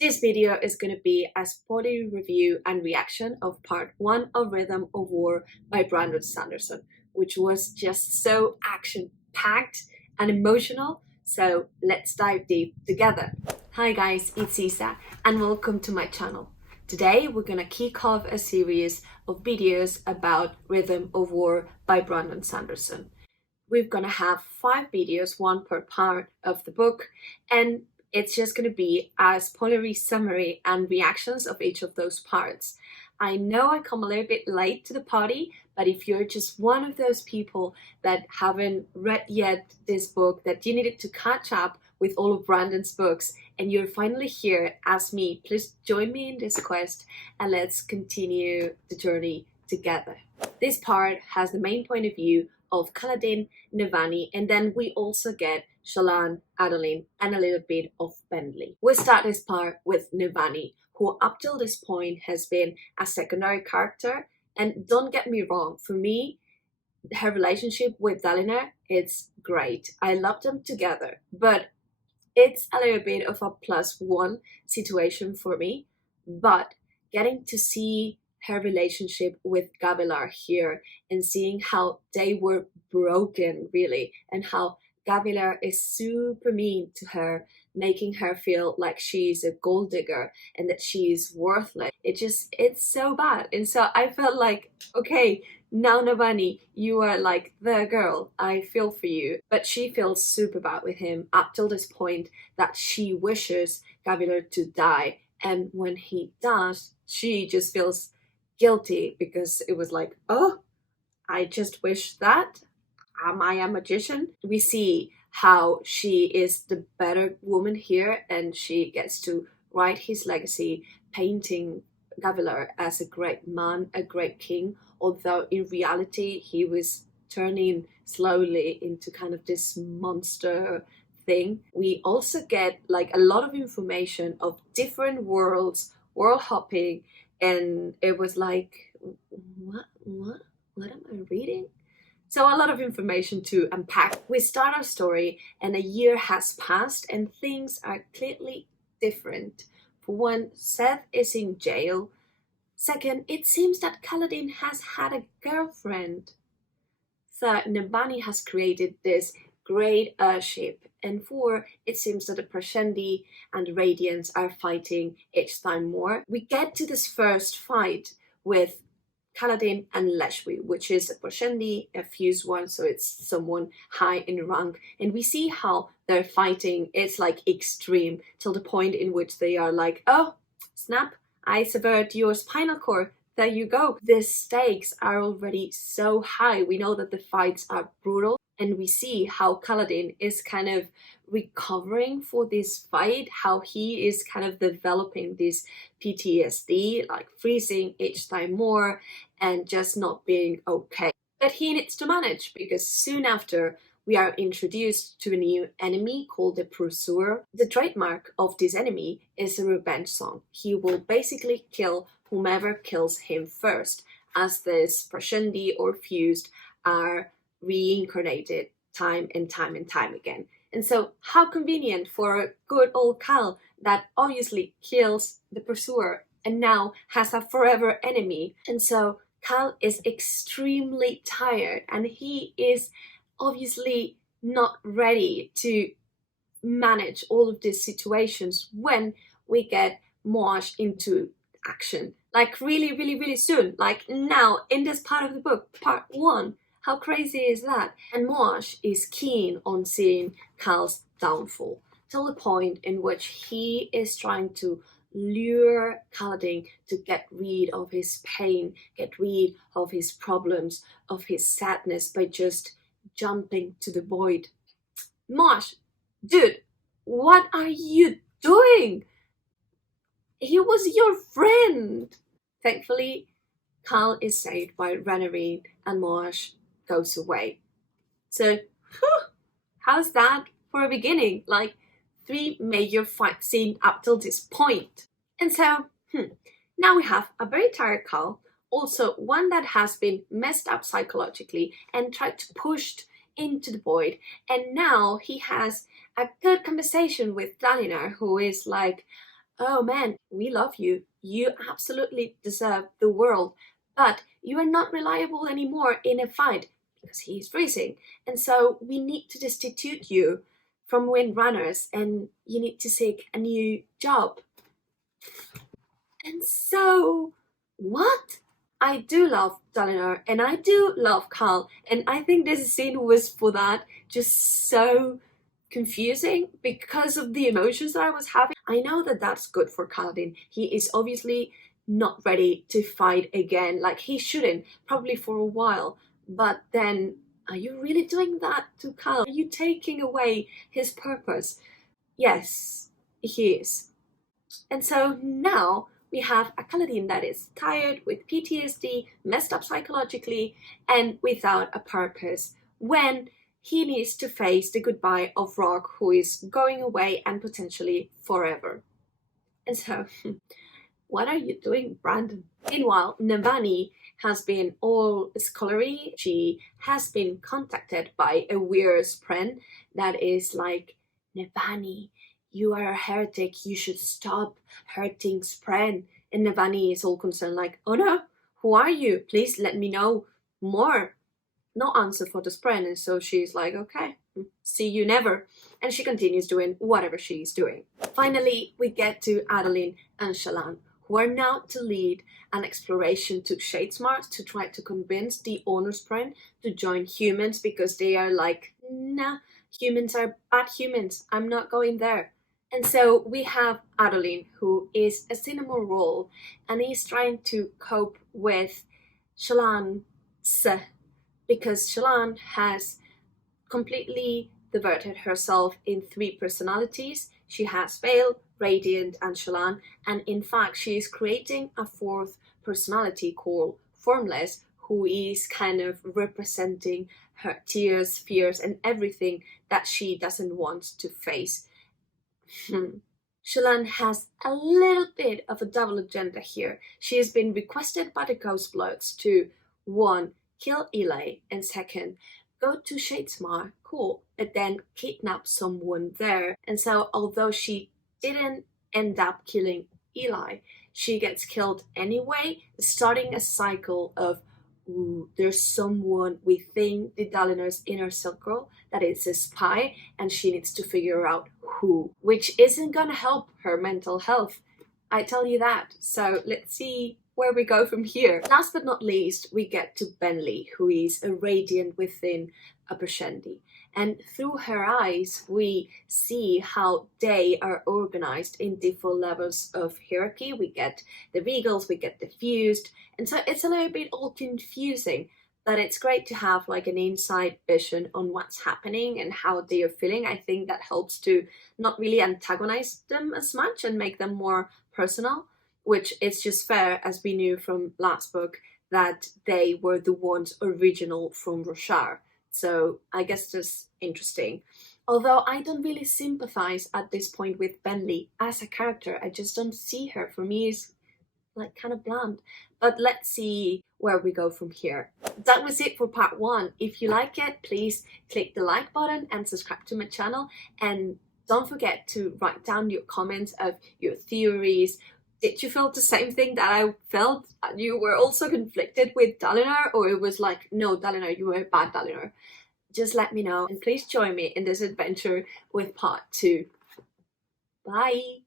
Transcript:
This video is going to be a spoiler review and reaction of part 1 of Rhythm of War by Brandon Sanderson, which was just so action-packed and emotional, so let's dive deep together. Hi guys, it's Isa and welcome to my channel. Today we're going to kick off a series of videos about Rhythm of War by Brandon Sanderson. We're going to have 5 videos, one per part of the book, and it's just going to be a spoilery summary and reactions of each of those parts. I know I come a little bit late to the party, but if you're just one of those people that haven't read yet this book, that you needed to catch up with all of Brandon's books, and you're finally here as me, please join me in this quest and let's continue the journey together. This part has the main point of view of Kaladin, Navani, and then we also get Shallan, Adolin, and a little bit of Bentley. We'll start this part with Navani, who up till this point has been a secondary character, and don't get me wrong, for me, her relationship with Dalinar, it's great. I love them together, but it's a little bit of a +1 situation for me, but getting to see her relationship with Gavilar here and seeing how they were broken really, and how Gavilar is super mean to her, making her feel like she's a gold digger and that she's worthless. It's so bad. And so I felt like, okay, now Navani, you are like the girl, I feel for you. But she feels super bad with him up till this point that she wishes Gavilar to die. And when he does, she just feels guilty because it was like, oh, I just wish that. Am I a magician? We see how she is the better woman here, and she gets to write his legacy, painting Gavilar as a great man, a great king, although in reality he was turning slowly into kind of this monster thing. We also get like a lot of information of different worlds, world hopping, and it was like, what am I reading? So a lot of information to unpack. We start our story and a year has passed and things are clearly different. For one, Seth is in jail. Second, it seems that Kaladin has had a girlfriend. Third, Navani has created this great airship. And 4, it seems that the Prashendi and the Radiants are fighting each time more. We get to this first fight with Kaladin and Leshwi, which is a Prashendi, a fused one, so it's someone high in rank. And we see how they're fighting. It's like extreme, till the point in which they are like, oh, snap, I severed your spinal cord. There you go. The stakes are already so high. We know that the fights are brutal. And we see how Kaladin is kind of recovering for this fight, how he is kind of developing this PTSD, like freezing each time more and just not being okay. But he needs to manage because soon after we are introduced to a new enemy called the Pursuer. The trademark of this enemy is a revenge song. He will basically kill whomever kills him first, as this Prashendi or fused are reincarnated time and time and time again. And so how convenient for a good old Cal that obviously kills the Pursuer and now has a forever enemy. And so Cal is extremely tired and he is obviously not ready to manage all of these situations when we get Moash into action. Like really soon, like now in this part of the book, part 1. How crazy is that? And Moash is keen on seeing Cal's downfall, till the point in which he is trying to lure Kaladin to get rid of his pain, get rid of his problems, of his sadness by just jumping to the void. Moash, dude, what are you doing? He was your friend. Thankfully, Cal is saved by Renerine and Moash goes away. So, how's that for a beginning? Like 3 major fight scenes up till this point. And so, now we have a very tired Cal, also one that has been messed up psychologically and tried to push into the void. And now he has a good conversation with Dalinar, who is like, Oh man, we love you. You absolutely deserve the world. But you are not reliable anymore in a fight because he is freezing. And so we need to destitute you from Windrunners and you need to seek a new job. And so, what? I do love Dalinar and I do love Carl, and I think this scene was for that just so confusing because of the emotions that I was having. I know that that's good for Kaladin. He is obviously not ready to fight again, like he shouldn't, probably for a while. But then, are you really doing that to Carl? Are you taking away his purpose? Yes, he is. And so now we have a Kaladin that is tired, with PTSD, messed up psychologically, and without a purpose, when he needs to face the goodbye of Rock, who is going away and potentially forever. And so, what are you doing, Brandon? Meanwhile, Navani has been all scholarly. She has been contacted by a weird spren that is like, Navani, you are a heretic. You should stop hurting spren. And Navani is all concerned, like, oh no, who are you? Please let me know more. No answer for the spren. And so she's like, okay, see you never. And she continues doing whatever she's doing. Finally, we get to Adolin and Shallan, who are now to lead an exploration to Shadesmar to try to convince the owner spren to join humans, because they are like, nah, humans are bad humans. I'm not going there. And so we have Adolin, who is a cinnamon roll, and he's trying to cope with Shallan's, because Shallan has completely diverted herself in 3 personalities. She has Vale, Radiant, and Shallan, and in fact she is creating a 4th personality called Formless, who is kind of representing her tears, fears, and everything that she doesn't want to face. Shallan has a little bit of a double agenda here. She has been requested by the Ghostbloods to 1. Kill Eli, and 2. Go to Shadesmar, cool, but then kidnap someone there. And so although she didn't end up killing Eli, she gets killed anyway, starting a cycle of, ooh, there's someone within the Dalinar's inner circle that is a spy, and she needs to figure out who, which isn't gonna help her mental health. I tell you that. So let's see where we go from here. Last but not least, we get to Benley, who is a radiant within a Pershendi. And through her eyes, we see how they are organized in different levels of hierarchy. We get the Regals, we get the Fused, and so it's a little bit all confusing. But it's great to have like an inside vision on what's happening and how they are feeling. I think that helps to not really antagonize them as much and make them more personal, which is just fair, as we knew from last book that they were the ones original from Roshar. So I guess that's interesting. Although I don't really sympathize at this point with Benley as a character. I just don't see her. For me, it's like kind of bland. But let's see where we go from here. That was it for part 1. If you like it, please click the like button and subscribe to my channel. And don't forget to write down your comments of your theories. Did you feel the same thing that I felt? You were also conflicted with Dalinar, or it was like, no, Dalinar, you were a bad Dalinar? Just let me know, and please join me in this adventure with part 2. Bye!